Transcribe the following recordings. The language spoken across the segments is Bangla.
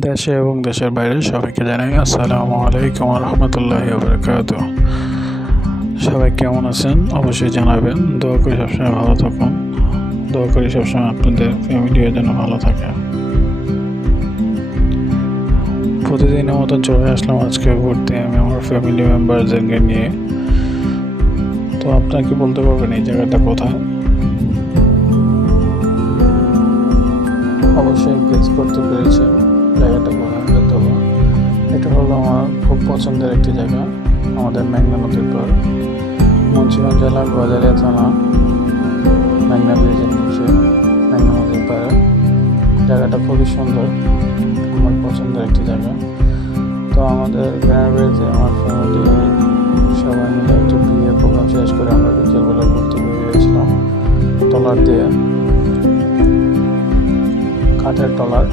দেশে এবং দেশের বাইরে সবাইকে জানাই আসসালামু আলাইকুম রহমতুল্লাহ বরকাত। সবাই কেমন আছেন? অবশ্যই জানাবেন। দোয়া করি সবসময় ভালো থাকুন। দোয়া করি সবসময় আপনাদের ফ্যামিলিও যেন ভালো থাকে। প্রতিদিনের মতন চলে আসলাম আজকে ঘুরতে আমি আমার ফ্যামিলি মেম্বারদেরকে নিয়ে। তো আপনারা কি বলতে পারবেন এই জায়গাটা কোথায়? অবশ্যই গেস করতে পেরেছেন। পছন্দের একটি জায়গা, আমাদের মেঘনা নদীর পর মুন্সিগঞ্জ জেলার গজারিয়া থানা মেঘনা ব্রিজের নিচে মেঘনা নদীর পাড়ে। জায়গাটা খুবই সুন্দর, আমার পছন্দের একটি জায়গা। তো আমাদের গ্রামের বাড়িতে আমার ফ্যামিলি সবাই মিলে একটু বিয়ে প্রোগ্রাম শেষ করে আমরা বিকেলবেলা ঘুরতে বেরিয়েছিলাম টলার দিয়ে। কাঠের টলার।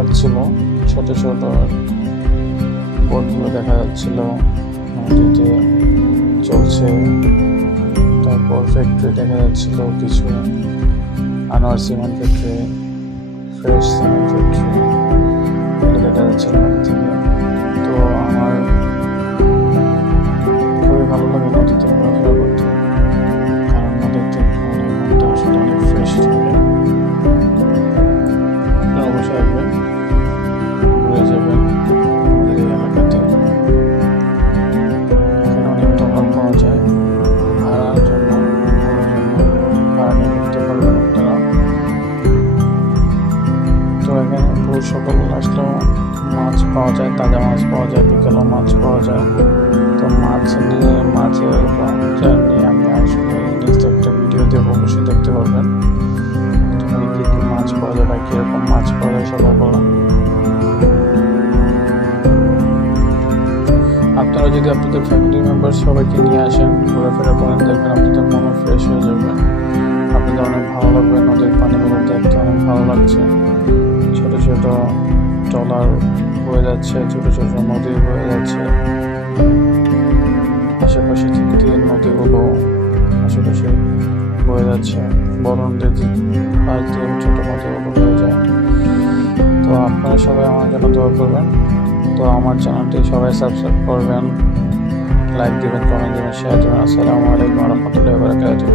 লাগছিল ছোট ছোট বোর্ডগুলো দেখা যাচ্ছিল নদীতে চলছে। তারপর ফ্যাক্টরি দেখা যাচ্ছিল কিছু, Anwar cement factory fresh cement ভোর সকালবেলা আসলেও মাছ পাওয়া যায়, তাজা মাছ পাওয়া যায়, বিকেলেও মাছ পাওয়া যায়। তো মাছ নিয়ে, মাছের বাজার নিয়ে আমি আসলে নেক্সট একটা ভিডিও দেবো, অবশ্যই দেখতে পারবেন। কী কী মাছ পাওয়া যায় বা কীরকম মাছ পাওয়া যায় সকালবেলা আপনারা যদি আপনাদের ফ্যামিলি মেম্বার সবাইকে নিয়ে আসেন, ঘোরাফেরা করেন, দেখবেন আপনাদের মনও ফ্রেশ হয়ে যাবে। আপনাদের অনেক ভালো লাগবে, নদীর পানিগুলো দেখতে অনেক ভালো লাগছে। ছোট ট্রলার বয়ে যাচ্ছে, ছোট ছোট নদী বয়ে যাচ্ছে। আশেপাশে দিয়ে নদীগুলো আশেপাশে বয়ে যাচ্ছে বড় নদী পাশ দিয়ে ছোট নদীগুলো বয়ে যায়। তো আপনারা সবাই আমার জন্য দোয়া করবেন। তো আমার চ্যানেলটি সবাই সাবস্ক্রাইব করবেন লাইক দিবেন কমেন্ট দিবেন শেয়ার দেবেন। আসসালামু আলাইকুম রহমতুল্লাহ বারকাতুহ।